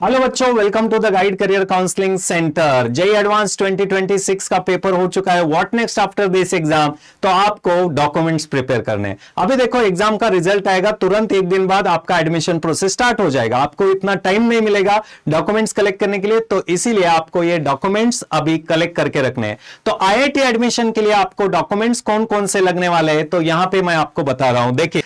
Hello बच्चों, welcome to the guide career counselling centre. JEE advance 2026 का paper हो चुका है। What next after this exam? तो आपको डॉक्यूमेंट्स प्रिपेयर करने हैं। अभी देखो, एग्जाम का रिजल्ट आएगा तुरंत एक दिन बाद आपका एडमिशन प्रोसेस स्टार्ट हो जाएगा। आपको इतना टाइम नहीं मिलेगा डॉक्यूमेंट्स कलेक्ट करने के लिए, तो इसीलिए आपको ये डॉक्यूमेंट्स अभी कलेक्ट करके रखने हैं। तो आईआईटी एडमिशन के लिए आपको डॉक्यूमेंट्स कौन कौन से लगने वाले हैं, तो यहां पर मैं आपको बता रहा हूं। देखिए,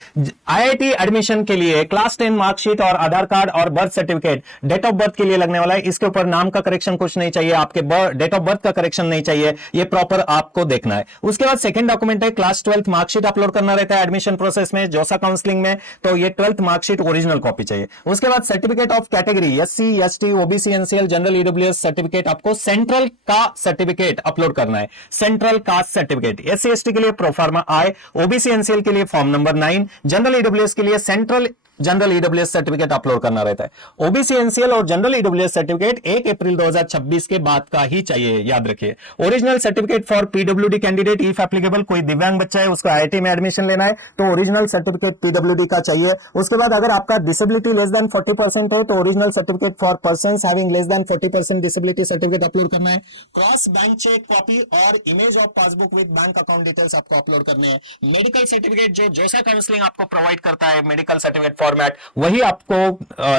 आईआईटी एडमिशन के लिए क्लास 10 मार्कशीट और आधार कार्ड और birth certificate date of birth के लिए लगने वाला है। इसके ऊपर नाम का करेक्शन कुछ नहीं चाहिए, आपके डेट ऑफ बर्थ का करेक्शन नहीं चाहिए, ये प्रॉपर आपको देखना है। उसके बाद सेकंड डॉक्यूमेंट है क्लास 12 मार्कशीट अपलोड करना रहता है एडमिशन प्रोसेस में, जोसा काउंसलिंग में, तो ये 12th मार्कशीट ओरिजिनल कॉपी चाहिए। उसके बाद certificate of category SC ST OBC NCL general EWS certificate, आपको सेंट्रल का सर्टिफिकेट अपलोड करना है। Central caste certificate SC ST के लिए प्रोफार्मा आई, ओबीसी एनसीएल के लिए फॉर्म नंबर 9, जनरल ईडब्ल्यूएस के लिए central general EWS certificate upload करना रहता है। ओबीसी एनसीएल और जनरल ईडब्ल्यूएस सर्टिफिकेट 1 अप्रैल 2026 के बाद का ही चाहिए, याद रखिए। Original certificate for PWD candidate if applicable, कोई दिव्यांग बच्चा है उसको आईआईटी में एडमिशन लेना है तो ओरिजिनल सर्टिफिकेट पीडब्ल्यूडी का चाहिए। उसके बाद अगर आपका डिसेबिलिटी लेस देन 40% है तो original certificate for persons having less than 40% disability certificate upload करना है। क्रॉस बैंक चेक कॉपी और image of passbook with bank account details आपको अपलोड करने हैं। मेडिकल सर्टिफिकेट जो जोसा काउंसलिंग आपको प्रोवाइड करता है, मेडिकल सर्टिफिकेट फॉर्मेट, वही आपको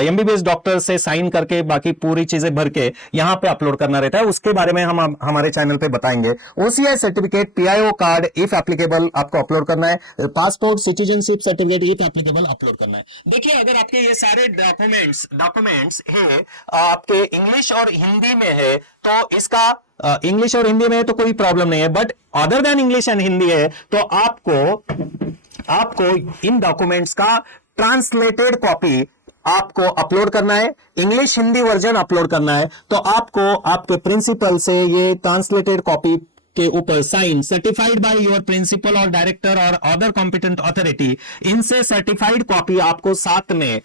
एमबीबीएस डॉक्टर से साइन करके बाकी पूरी चीजें भर के यहां पे अपलोड करना रहता है। उसके बारे में हम हमारे चैनल पे बताएंगे। OCI certificate, PIO card if applicable आपको अपलोड करना है। Passport, citizenship certificate if applicable upload करना है। देखिए, अगर आपके ये सारे डॉक्यूमेंट्स है आपके इंग्लिश और हिंदी में है तो इसका इंग्लिश और हिंदी में है तो कोई प्रॉब्लम नहीं है, but other than English and Hindi है तो आपको इन डॉक्यूमेंट्स का ट्रांसलेटेड कॉपी आपको अपलोड करना है। इंग्लिश हिंदी वर्जन अपलोड करना है तो आपको आपके प्रिंसिपल से ये ट्रांसलेटेड कॉपी के ऊपर sign certified by your principal और डायरेक्टर और अदर कॉम्पिटेंट अथॉरिटी, इनसे सर्टिफाइड कॉपी आपको साथ में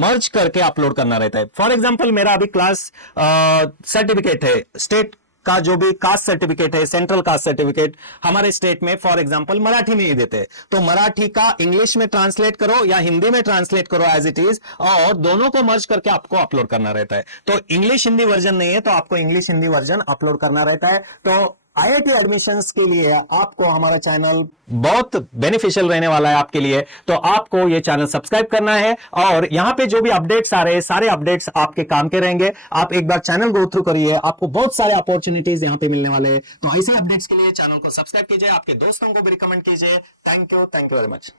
मर्ज करके अपलोड करना रहता है। फॉर एग्जांपल, मेरा अभी क्लास सर्टिफिकेट है, स्टेट का जो भी कास्ट सर्टिफिकेट है, सेंट्रल कास्ट सर्टिफिकेट हमारे स्टेट में फॉर एग्जांपल मराठी में ही देते हैं, तो मराठी का इंग्लिश में ट्रांसलेट करो या हिंदी में ट्रांसलेट करो एज इट इज, और दोनों को मर्ज करके आपको अपलोड करना रहता है। तो इंग्लिश हिंदी वर्जन नहीं है तो आपको इंग्लिश हिंदी वर्जन अपलोड करना रहता है। तो आईआईटी एडमिशंस के लिए आपको हमारा चैनल बहुत बेनिफिशियल रहने वाला है आपके लिए, तो आपको ये चैनल सब्सक्राइब करना है और यहां पे जो भी अपडेट्स आ रहे हैं सारे अपडेट्स आपके काम के रहेंगे। आप एक बार चैनल गो थ्रू करिए, आपको बहुत सारे अपॉर्चुनिटीज यहां पे मिलने वाले हैं। तो ऐसे अपडेट्स के लिए चैनल को सब्सक्राइब कीजिए, आपके दोस्तों को भी रिकमेंड कीजिए। Thank you very much.